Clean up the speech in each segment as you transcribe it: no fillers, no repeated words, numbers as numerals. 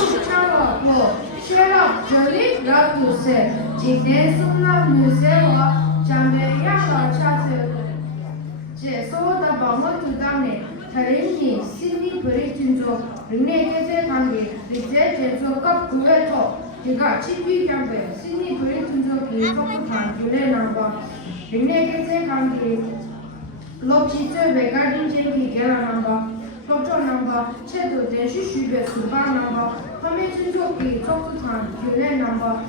Chao Shera Jolly Rakuse, Jide Suna Musewa, Jambe Yaka Chate, Jeso da Bamo to Dame, Tarini, Sydney Puritinzo, Rene Kete Kangi, Rite Jeso Cup Kueto, Diga Chipi Cambe, Sydney Puritinzo, Tokukan, Jule Namba, Rene Kete Kangi, Lopchite, Regarding Jenki Gera Namba. Doctor number, Chedo, then she should be Suba number, Permission to be talk to time, Yule number,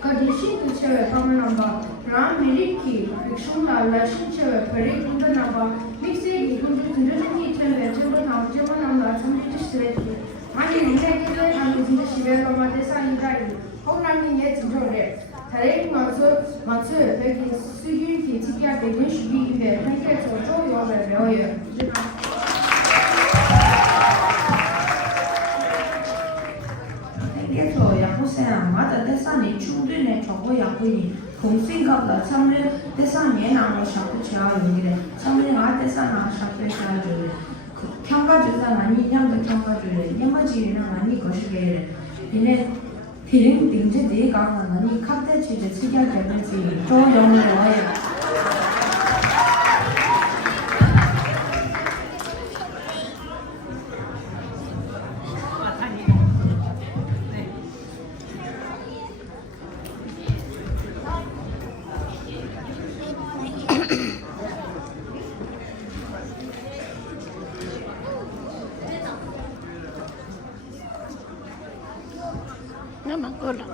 Kadishi to share a common number, Ram Miliki, Rishuna, Lashin share a parade in the number, mixing the Indonesian and German number, some district. Money in negative and in the Shiva of Madessa in Gadi. How many yet to go there? Tarek Matsu, begging Suyu, Kitia, they should be in there, packets or joy or the lawyer. 마다 대산이 충분히 적어야 보니 공생각과 참을 대산에 나무 샤프치아 여기래 참을가 대산아 샤프치아 저기 평가주사 많이 향도 평가주래 예마지는 많이 거시게 이네 비링 딩제 대가 많이 카테치제 치게 되는지 저 영어로 와요. No me acuerdo.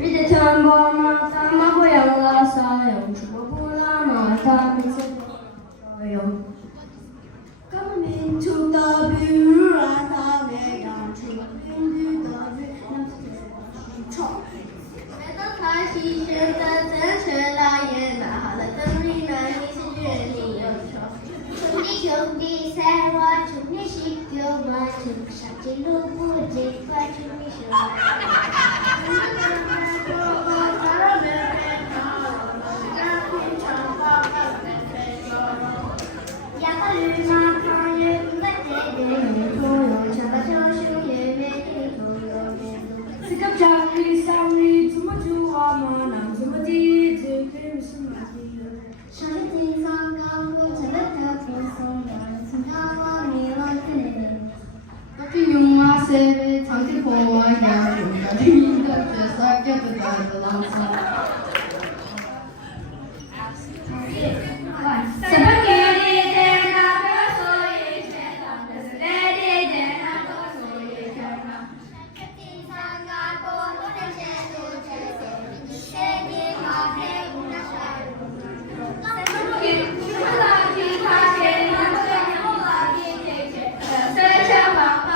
日的波马达马会扬拉萨扬什么布拉马达米斯扬。Coming to the view and the way down to the view. 他西学的正确来也拿好了等你那你是决定有错。兄弟赛我兄弟是丢我就上进路不尽快兄弟是呀把绿马看也不在这边有作用想到小熊也没听作用是个长里上里怎么就我们能怎么地最对什么的上天上高不成的特别松软从他往里往里그 용마 세배 장기 보호와 야용가 등인도 죄사 깨끗하다 랑사 새벽에 대나 별소리 세상 내리 대나 별소리 결마 상가 보는 제도 제세 세계 마해 우나샤 새벽에 출라기 가게 남자 올라기 대체 세차마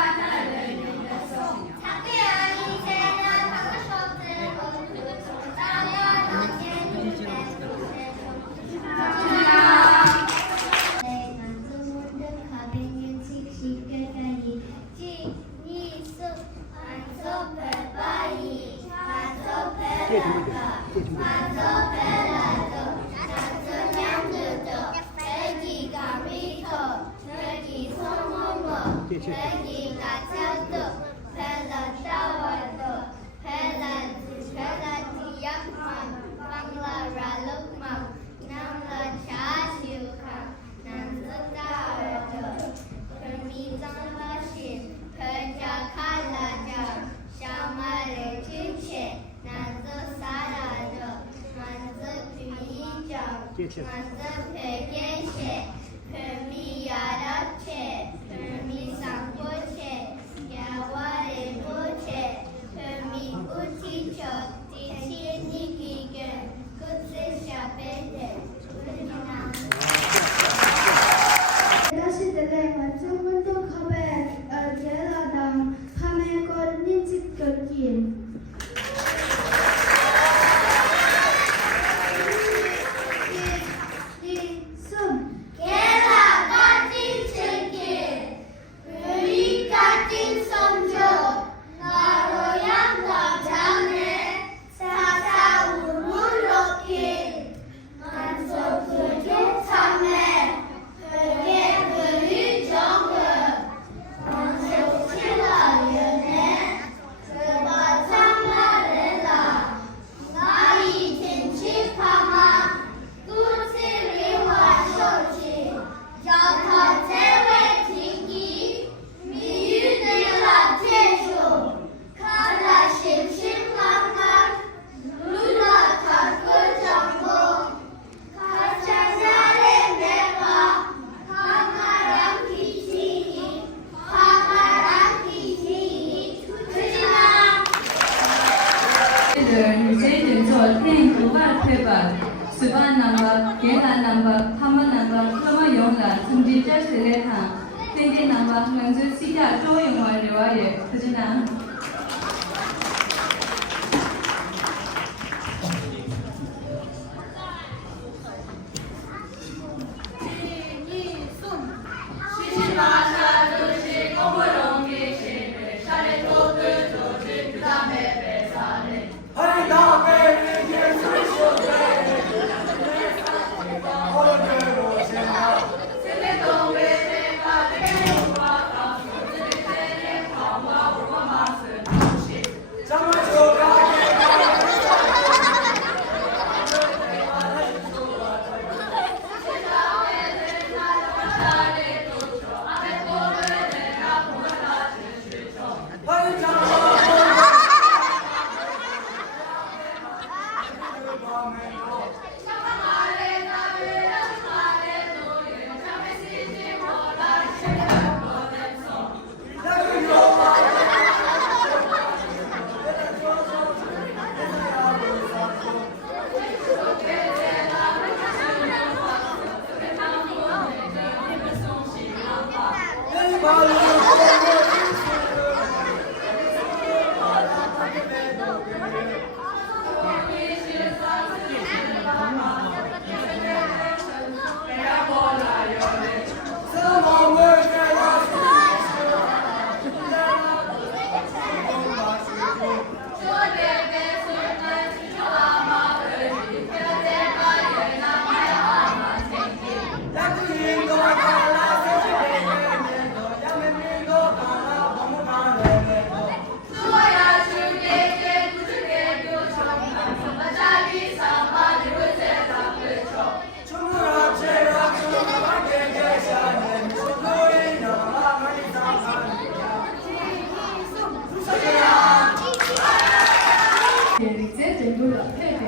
这最多了，对对。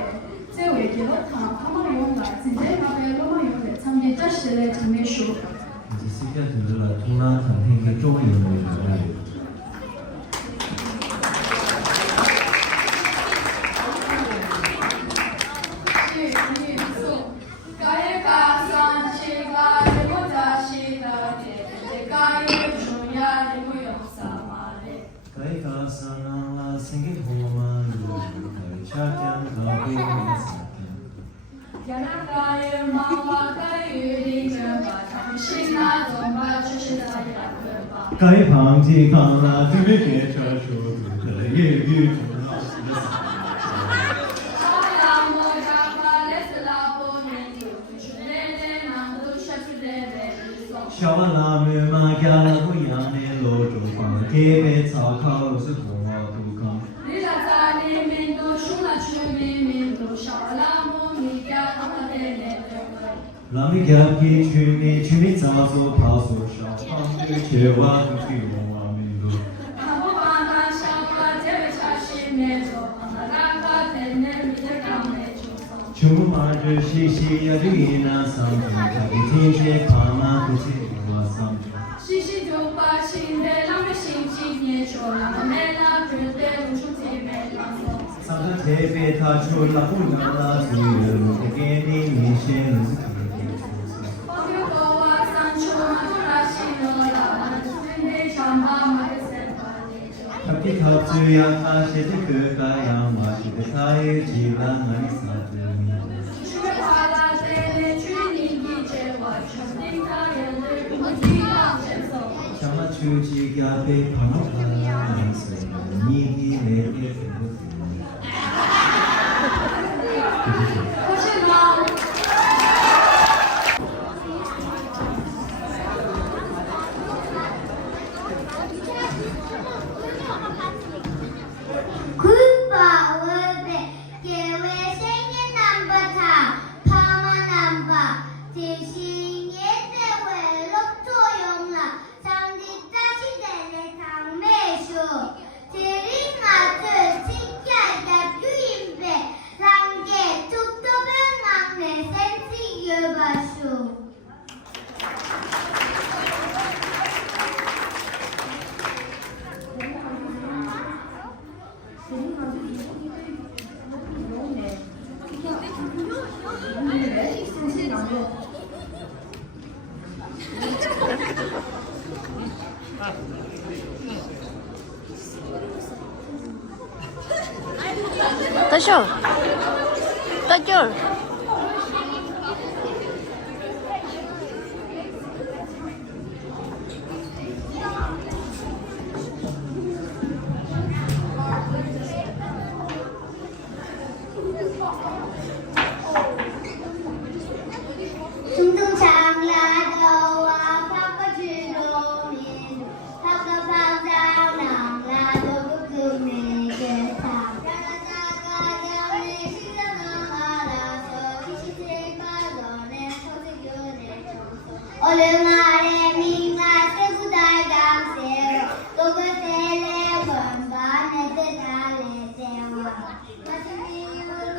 这为给了他，他们用的，现在他们用的，他们这是来他们说。 이제 시켜주는 통나 당행의 쪽이 있는 거예요. 가이가 사나라 생긴 호만 루가이 차견 가비 야나가의 마와가의 리그가 당신아 정말 주시다 약속과 가이 방지 강라 드미게 차쇼 예기 샤와라메 마갸라고 야네 로조팡 게베 차카로스 공화도강 리라자니민도 슈나추니민도 샤라모 미갸 하마데네 라미갸피 주니 자소 파소 샤팡드 제와 두키오와민도 하모바나 샤와 제베차시네조 아마라가 데네 미데강네조소 주마르 시시야주이나 삼주가 이티제 파마 두치와 삼주 시시조바 신데라메 신지니에조라 메라 그때 우주티메라소 삼주 제베 타출라 후나라 수유로 게니 미셰는 스키니 어교도와 산초마도라 시노라 수인데 잠바마데센바니조 탑기 탑주야 타시드 그가야 마시드 타일 지란 마리사드미 주바라데네 주니기 제와 샤딩타연들 무지가 젬소 샤마 추지가 베 파노카라 난세 니기 내게 호시마 Tasyo. Tasyo. 둥둥 장라도와 바꿔주로민 바꿔방장랑라도 그금에게 사자자가려내 실려는 알아서 기시들과 너네 소득윤의 청소 얼음 아래 민가 세구달강세로 또그세레 원반에 드달레 세와 마지막으로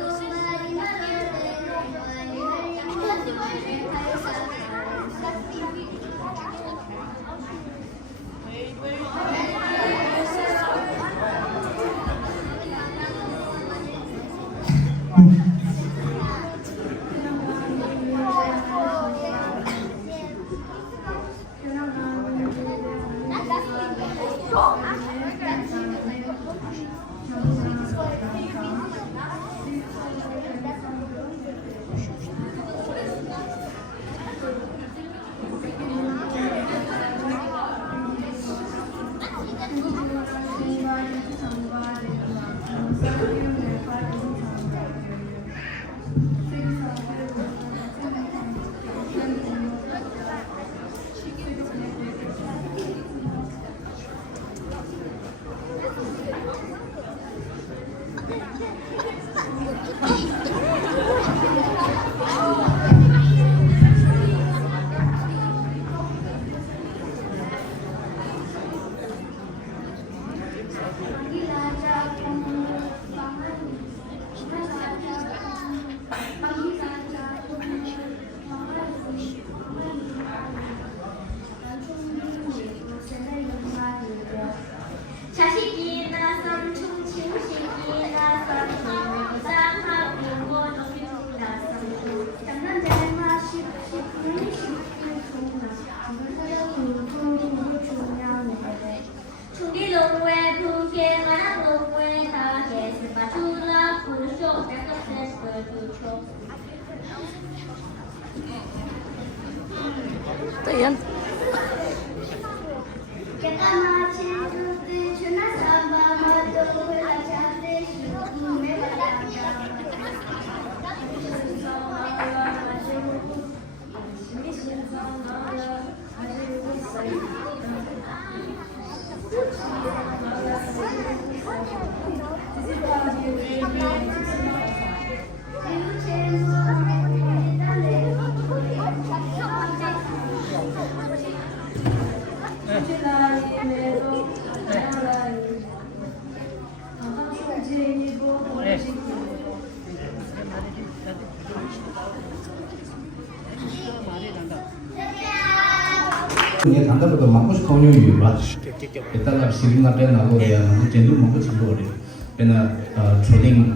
不秀，那个才是个足球。对呀。你谈到这个芒果是烤牛鱼吧？给大家心里那边那个呀，真正芒果吃多的，变得确定，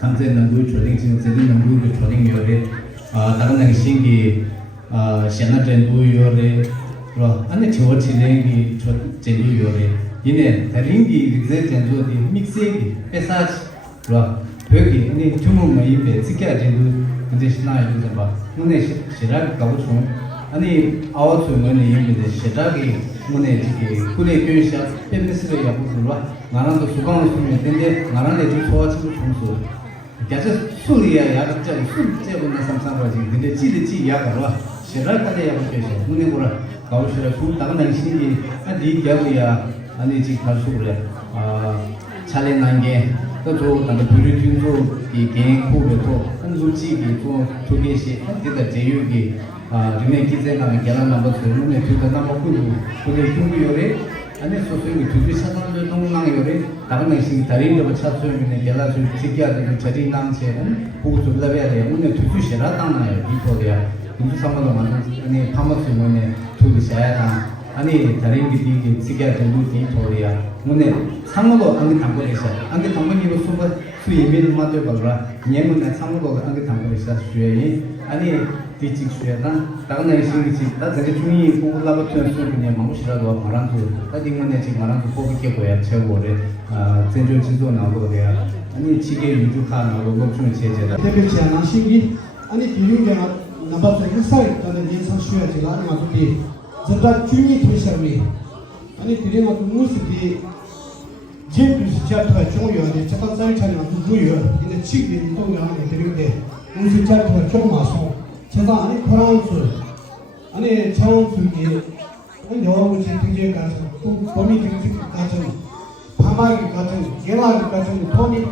他们能够确定性，真正能够确定有的，大家那个心里现在真都有的，是吧？俺那听我听人的说真都有的，因为他人的这真做的 mix 的，别啥子，是吧？对的，你全部没一辈子干真都，这是哪一个吧？我那是那个搞不出。아니 아웃 소문에 이미데 시작이 문에 지기 군의 교사 팬미스를 야부들와 나랑도 수강을 수면 된데 나랑에 좀 소화치고 청소 계속 술이야 야극자리 술제분나 삼삼하지 근데 찌르지 야가로 시작까지 야부께서 문에 보라 가오시라 술 다른 당신이 아니 야구야 아니 지금 가수 그래 차례 난게 또 다른 부류팀도 이 개인 후배도 한 솔직히 또 조개시 한때다 제육이 rinne kize na gela number 2 ne tuda na moku kule kungu yore ane soso ni tuju sanan le tong nang yore daga na sing tari le bacha so ne gela so sikya de chari nam che bu so la ya de ne tuju shera ta na ya bi to ya tuju samalo ma ne phama so ne tuju shaya ta ane tari gi di sikya de lu di to ya ne samalo ang thang ko isa ang thang ni ro so ba su email ma de ba ra nyem na samalo ang thang ko isa su ye ane teaching 수야다 다른 애들이 다 저게 중이 공부하고 튀어서 그냥 마무시라고 말한도 따딩만에 지금 말한도 뽑게 보야 최고래 전전 진도 나오고 돼야 아니 지게 유주카 나오고 걱정 제제다 대표치 않아 신기 아니 비유가 나바서 일살 있다는 예상 수야지가 아니 아주디 저다 중이 도시하미 아니 드리마 무스디 제주시 자토가 중요한데 저다 잘 차리면 누구요 근데 지게 이동하는 데들인데 무슨 자토가 좀 와서 제가 아니 프랑스 아니 창술기 아니 여러분 등재 가서 또 범위 등재 같은 파마기 같은 개나기 같은 범위